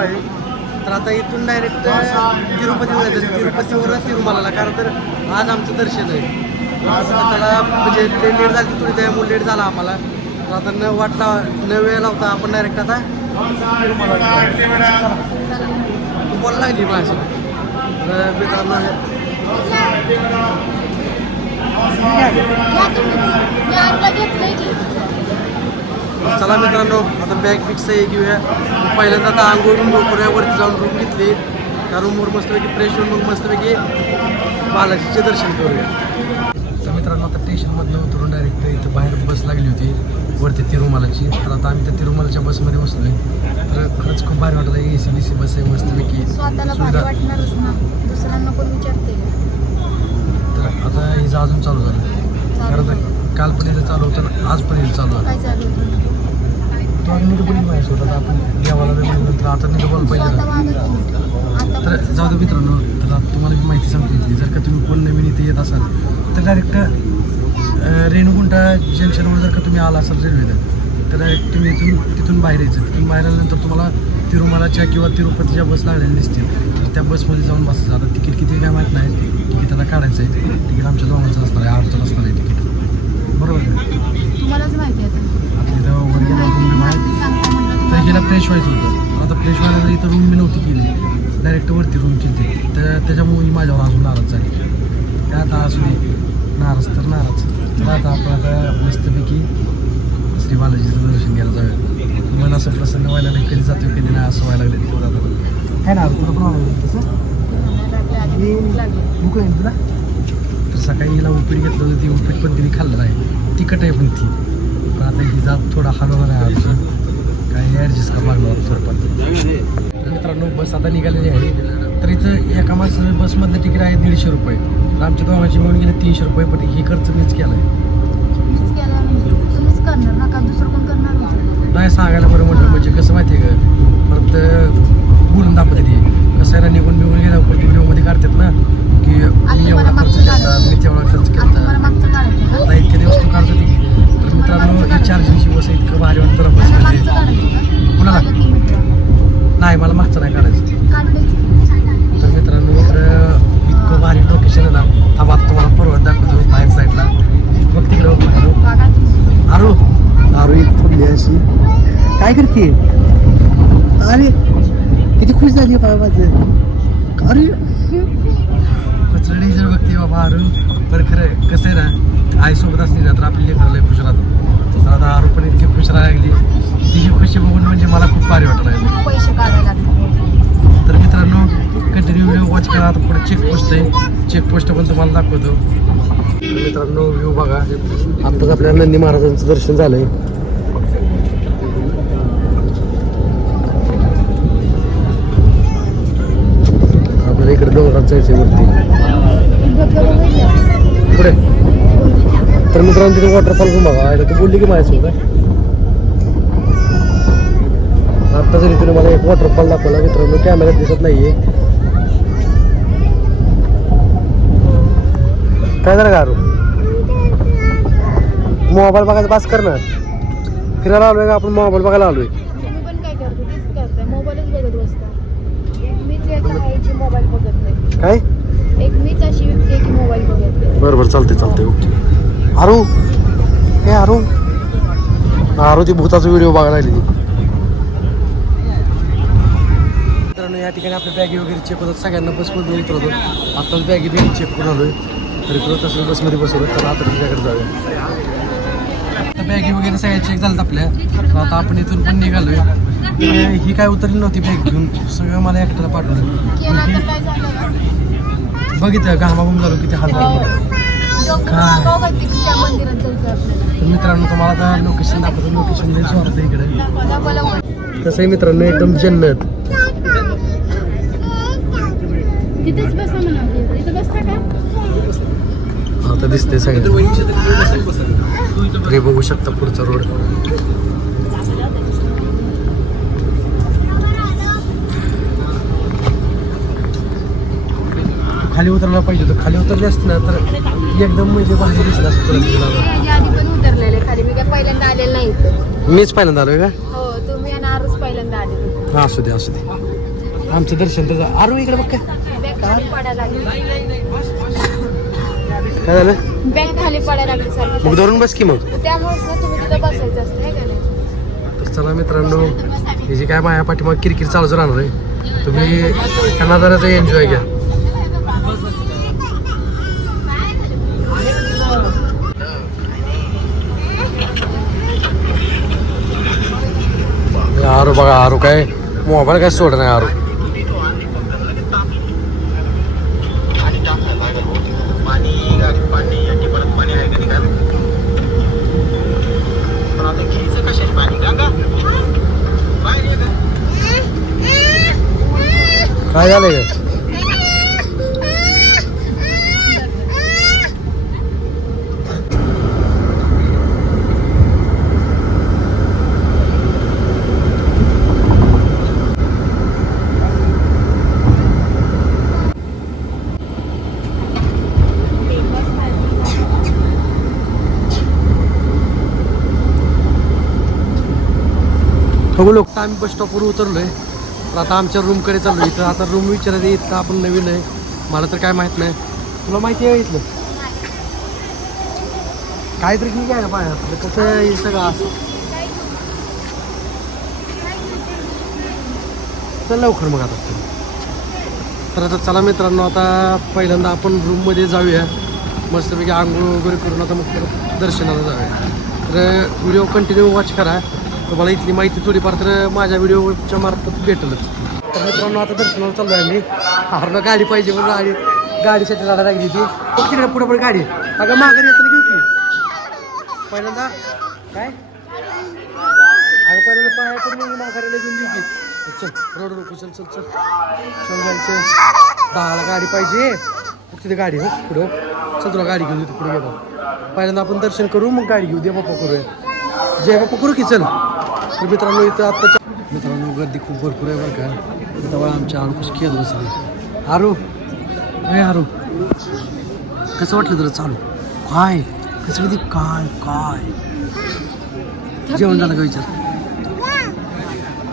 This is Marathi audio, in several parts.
आहे. तर आता इथून डायरेक्ट तिरुपतीला जायचं. तिरुपतीवर तिरुमलाला कारण तर आज आमचं दर्शन आहे. आता त्याला म्हणजे ट्रेन लेट झाली थोडी त्यामुळे लेट झाला आम्हाला. तर आता न वाटला न वेळ लावता आपण डायरेक्ट आता तू बोलायला लागली माझी. चला मित्रांनो आता बॅग फिक्स आहे घेऊया. पहिल्यांदा आता आंघोळ बिंघोळ करूया वरती जाऊन रूम घेतली. त्या रूमवर मस्तपैकी फ्रेश होऊन मग मस्तपैकी बालाजीचे दर्शन करूया. तर मित्रांनो आता स्टेशनमधनं उतरून डायरेक्ट इथं बाहेर बस लागली होती. वरती तिरुमलाची. तर आता आम्ही त्या तिरुमलाच्या बसमध्ये बसलोय. तर खरंच खूप भारी वाटलं. ए सी बी सी बस आहे मस्तपैकी तर आता हिचं अजून चालू झालं. आता काल पण चालू होतं आज पण चालू होतं? तो आम्ही बोलली माहिती होता आपण देवाला नंतर आता बोल पाहिजे तर जाऊ दे मित्रांनो तर तुम्हाला मी माहिती सांगतो जर का तुम्ही कोण नवीन इथे येत असाल तर डायरेक्ट रेणुगुंटा जंक्शनवर जर का तुम्ही आला असाल रेल्वेनं तर डायरेक्ट तुम्ही इथून तिथून बाहेर यायचं. तिथून बाहेर आल्यानंतर तुम्हाला तिरुमलाच्या किंवा तिरुपतीच्या बस लागलेल्या दिसतील. तर त्या बसमध्ये जाऊन बसायचं. आता तिकीट किती काय माहीत नाही. तिकीट आता काढायचं आहे. तिकीट आमच्या दोघांचं असणार आहे. आठचं असणार आहे तिकीट. बरोबर. का तुम्हालाच माहिती आहे आता. आपली इथं वर गेल्यावर रूम माहीत तर हिला फ्रेश व्हायचं होतं. आता फ्रेश व्हायला इथं रूम मी नव्हती केली. डायरेक्ट वरती रूम केली. तर त्याच्यामुळे ही माझ्यावर अजून नाराज झाली. काय आता असू दे. नाराज तर नाराज. तर आता आपण आता मस्तपैकी श्री बालाजीचं दर्शन घ्यायला जाऊया. मन असं प्रसन्न व्हायला नाही कधी जातो कधी नाही असं व्हायला लागले तिकडे जातो काय ना तुला प्रॉब्लेम तसं लागलं, लागली. भूक लागली तुला तर सकाळी हिला उपीट घेतलं होतं ती उपीट पण तिने खाल्लं आहे. तिखट आहे पण ती. पण आता ही जात थोडा हलवणार आहे अजून काही ॲडजस्ट करावं लागणार थोडंफार. तर मित्रांनो बस आता निघालेली आहे. तर इथं एका माणसाचं बसमधलं तिकीट आहे दीडशे रुपये. तर आमच्या दोघांची मिळून गेले तीनशे रुपये पण ही खर्च मीच केला आहे नाही? सांगायला बरं म्हटलं म्हणजे कसं माहिती आहे का? परत बोलून दाखवते ती. कसं आहे ना निघून निघून गेल्या परत व्हिडिओमध्ये काढतात ना. की मी एवढा खर्च केला मी तेवढा खर्च केला. मागचं काढायचं. का? आता इतके दिवस तू काढत होती तर मित्रांनो ही चार्जिंगची बस आहे, इतकं भारी वाटतं मागचं काढायचं का? कुणाला? मागं. नाही मला मागचं नाही काढायचं. तर मित्रांनो इकडं इतकं भारी लोकेशन आहे ना. थांबा तुम्हाला पर्वत दाखवतो बाहेर साईडला बघ तिकडे आरू. आरू. इथं थांबली अशी. काय करते? अरे किती खुश झाली बाबा माझं. अरे. कचरडी जर बघते बाबा आरू बरं खरं कसं आहे ना आईसोबत असली ना तर आपली लेकरं लय खुश राहतात. तर आता आरू पण इतकी खुश राहायला लागली तिची खुशी बघून म्हणजे मला खूप भारी वाटायला लागली पैसे काढायला लागले. तर मित्रांनो कंटिन्यू व्हिडिओ वॉच करा. आता पुढे चेक पोस्ट आहे. चेक पोस्ट पण तुम्हाला दाखवतो. तर मित्रांनो व्ह्यू बघा. आत्ताच आपल्या नंदी महाराजांचं दर्शन झालंय. आपल्याला इकडे डोंगरात जायचंय वरती. पुढे. तर मित्रांनो तिथे वॉटरफॉल पण बघा तू बोलली की माझ्यासोबत आता जरी तुम्ही मला एक वॉटरफॉल दाखवला मित्रांनो कॅमेऱ्यात दिसत नाहीये. काय झालं गारू? मोबाईल बघायचा पास कर ना. फिरायला आलोय का? आपण मोबाईल बघायला आलोय. काय? एक मीच आहे अशी व्यक्ती की मोबाईल बघत बरं बरं चालते चालते ओके. आरू हे आरू आरू ती भूताचा व्हिडिओ बघायला आली मित्रांनो या ठिकाणी आपल्या बॅगी वगैरे चेक होतात. सगळ्यांना बसमध्ये उतरवतो. आत्ताच बॅगी बिगी चेक करून आलोय. तरी तुला तसं बसमध्ये बसवलं तर आता तुझ्याकडे जाऊया. आता बॅगी वगैरे सगळ्या चेक झाल्यात आपल्या. आता आपण इथून पण निघालोय. ही काय उतरली नव्हती बॅग घेऊन. सगळं मला एकट्याला पाठवलं केला तर काय झालं का बघितलं घामाघूम झालो किती हाल झाले काय? तर मित्रांनो तुम्हाला आता लोकेशन दाखवतो. लोकेशन लय जोरात आहे इकडे. कसं आहे मित्रांनो? एकदम जन्नत. आता दिसते सगळं तरी बघू शकता पुढचा रोड. खाली उतरायला पाहिजे होतं. खाली उतरले असते ना तर एकदम म्हणजे बाहेर दिसलं असतं आधी पण उतरलेले खाली. मी काय पहिल्यांदा आलेलं नाही मीच पहिल्यांदा आलोय का? हो तुम्ही मी आणि आरच पहिल्यांदा आले होते. हा असू दे असू दे. आमचं दर्शन तर आरू इकडे बघ काय. पडायला झालं? बॅग खाली पडायला लागली सारखी. मग धरून बस की मग. त्यामुळेच ना तुम्ही तिथं बसायचं असतं है का नाही? तर चला मित्रांनो हे जी काय माया पाठीमाग किरकिर चालूच राहणार आहे. तुम्ही त्यांना जरा एन्जॉय घ्या हे आरू बघा आरू काय? मोबाईल काय सोड नाही आरू. पाणी गाडीत पाणी आणि परत पाणी आहे का निघाल पण आता घ्यायचं कशाने पाणी गंगा बाहेर ये गं. काय झालंय काय बघू लोक. आम्ही बस स्टॉपवर आहे तर आता आमच्या रूमकडे चाललो इथं आता रूम विचारायला इथं आपण नवीन आहे. मला तर काय माहीत नाही. तुला माहिती आहे इथलं? काहीतरी ठीक आहे ना पाय. कसं आहे हे सगळं? असं चल लवकर मग आता. तर आता चला मित्रांनो आता पहिल्यांदा आपण रूममध्ये जाऊया. मस्तपैकी आंघोळ वगैरे करून आता मग दर्शनाला जाऊया. तर व्हिडिओ कंटिन्यू वॉच करा. तुम्हाला इथली माहिती थोडीफार तर माझ्या व्हिडिओच्या मार्फत भेटलच. तर मित्रांनो आता दर्शनाला चाललो आहे आम्ही. हरणं गाडी पाहिजे म्हणून गाडी गाडीसाठी लढा लागली ती. बघ तिकडे पुढे पुढे गाडी. अगं माघारी येताना घेऊ की. पहिल्यांदा काय? अगं पहिल्यांदा पाया तर माघारीला घेऊन देऊ की. चल रोड रोकू चल चल चल. चल जायचं. दहाला गाडी पाहिजे. मग तिथे गाडी हो पुढं. चल तुला गाडी घेऊन देतो पुढे गेलो पहिल्यांदा आपण दर्शन करू मग गाडी घेऊ दे बाप्पा करूया जय बाप्पा करू की चल. तर मित्रांनो इथं आत्ताच्या मित्रांनो गर्दी खूप भरपूर आहे बरं का. इथं आमच्या आरू खेळ बसले आरू अरे आरू कसं वाटलं तुला चालू? काय? कसं किती काय? काय? जेवण झालं का विचार?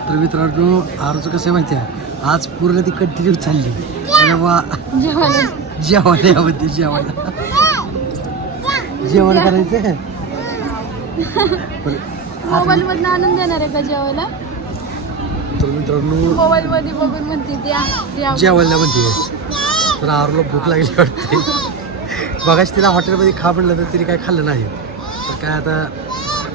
तर मित्रांनो आरूचं कसं आहे माहिती आहे आज पूर्ण ती कंटिन्यू चालली. अरे जेवायला जेवायला यावं जेवायला. जेवण करायचं मोबाईल मधनं आणून देणार आहे का जेवायला? तर मित्रांनो मोबाईल मध्ये बघून म्हणते द्या द्या. जेवायला म्हणते. तर आरूला भूक लागली वाटते. बघाच तिला हॉटेलमध्ये खा म्हणलं तर तिने काय खाल्लं नाही. तर काय आता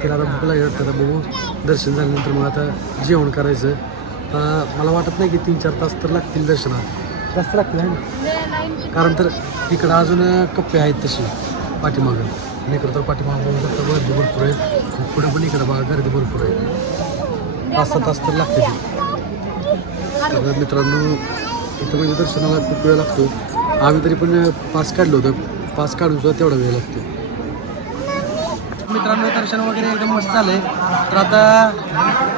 तिला आता भूक लागली वाटतं. आता बघू दर्शन झाल्यानंतर मग आता जेवण करायचं. आता मला वाटत नाही की तीन चार तास तर लागतील दर्शनात जास्त लागतील आहे ना? कारण तर इकडं अजून कप्पे आहेत तसे पाठीमागं. आणि इकडं तर पाठीमागं बघू शकता गर्दी भरपूर आहे पुढे पण इकडं बघा गर्दी भरपूर आहे. पाच सहा तास तर लागते तर मित्रांनो इथं म्हणजे दर्शनाला खूप वेळ लागतो. आम्ही तरी पण पास काढलो होतं. पास काढून सुद्धा तेवढा वेळ लागतो. मित्रांनो दर्शन वगैरे एकदम मस्त झालंय. तर आता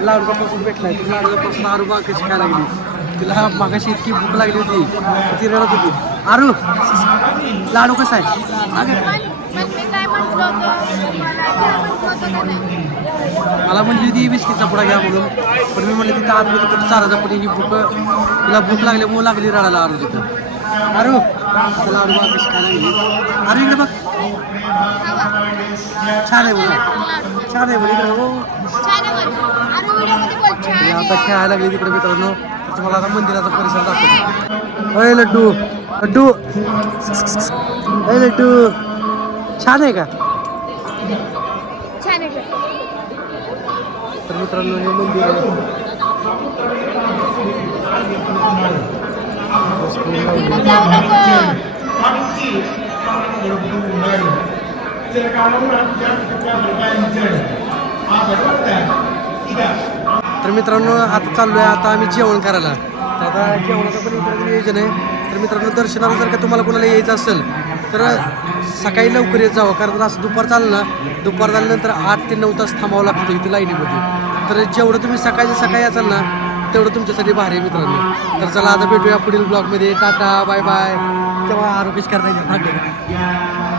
लाडूचा पासून भेटलाय लाडूपासून लाडूचा आरू काय लागली? तिला मागाशी इतकी भूक लागली होती. ती रडत होती. आरू लाडू कसा आहे? मला काय म्हटलं होतं का म्हणली होती बिस्किटचा पुडा घ्या म्हणून. पण मी म्हणलं तिथं आतमध्ये कुठं चाराचा पुढे ही भूक तिला भूक लागली लागल्यामुळे लागली रडायला आरू तिथं. हो, आरू त्याला लाडू वापस खायला लागली? इकडे बघ. छान आहे बोला छान आहे बोला इकडे हो आता खेळायला लागली तिकडे मित्रांनो तुम्हाला आता मंदिराचा परिसर दाखवतो. अय लड्डू लड्डू. अय लड्डू. छान आहे का छान आहे. तर मित्रांनो हे मंदिर आहे. तर मित्रांनो आता चाललोय आता आम्ही जेवण करायला तर आता जेवणाचं पण इकडे नियोजन आहे तर मित्रांनो दर्शनाला जर का तुम्हाला कोणाला यायचं असेल तर सकाळी लवकर येत जावं कारण असं दुपार चाललं ना दुपार झाल्यानंतर आठ ते नऊ तास थांबावं लागतं इथे लाईनीमध्ये. तर जेवढं तुम्ही सकाळच्या सकाळी असाल ना तेवढं तुमच्यासाठी भारी आहे मित्रांनो. तर चला आता भेटूया पुढील ब्लॉगमध्ये. Tata bye bye. तेव्हा आरोग्यच करता येईल